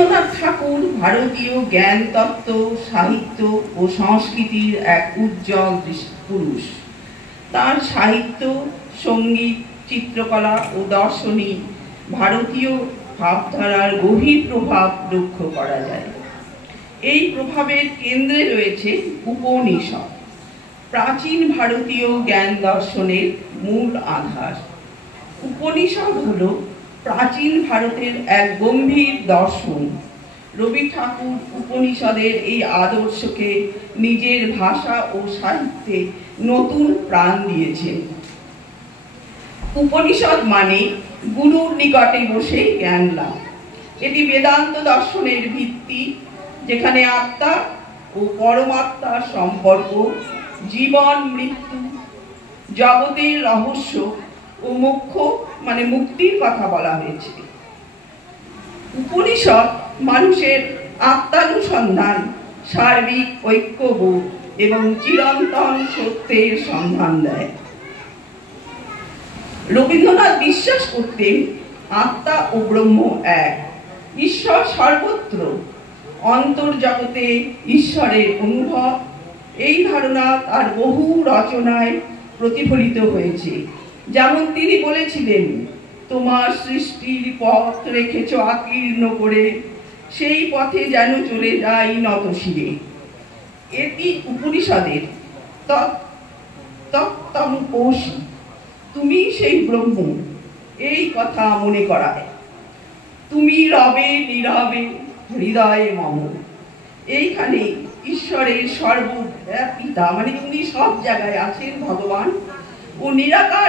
রবীন্দ্রনাথ ঠাকুর ভারতীয় জ্ঞান তত্ত্ব, সাহিত্য ও সংস্কৃতির এক উজ্জ্বল পুরুষ। তার সাহিত্য, সঙ্গীত, চিত্রকলা ও দর্শনে ভারতীয় ভাবধারার গভীর প্রভাব লক্ষ্য করা যায়। এই প্রভাবের কেন্দ্রে রয়েছে উপনিষদ, প্রাচীন ভারতীয় জ্ঞান দর্শনের মূল আধার। উপনিষদ হল প্রাচীন ভারতের এক গম্ভীর দর্শন। রবি ঠাকুর উপনিষদের এই আদর্শকে নিজের ভাষা ও সাহিত্যে নতুন প্রাণ দিয়েছেন। উপনিষদ মানে গুরুর নিকটে বসে জ্ঞান লাভ। এটি বেদান্ত দর্শনের ভিত্তি, যেখানে আত্মা ও পরমাত্মার সম্পর্ক, জীবন মৃত্যু, জগতের রহস্য ও মোক্ষ মানে মুক্তির কথা বলা হয়েছে। উপনিষদ মানুষের আত্মানুসন্ধান, সার্বিক ঐক্যবোধ এবং চিরন্তন সত্যের সন্ধান দেয়। রবীন্দ্রনাথ বিশ্বাস করতেন আত্মা ও ব্রহ্ম এক, ঈশ্বর সর্বত্র, অন্তর্জগতে ঈশ্বরের অনুভব। এই ধারণা তার বহু রচনায় প্রতিফলিত হয়েছে। যেমন তিনি বলেছিলেন, তোমার সৃষ্টির পথ রেখেছ আকীর্ণ করে, সেই পথে যেন চলে যাই নতশিরে। এটি উপনিষদের তত্ত্বমসি, তুমি সেই ব্রহ্ম, এই কথা মনে করায়। তুমি রবে নীরবে হৃদয়ে মম, এইখানে ঈশ্বরের সর্বব্যাপিতা মানে উনি সব জায়গায় আছেন ভগবান ও নিরাকার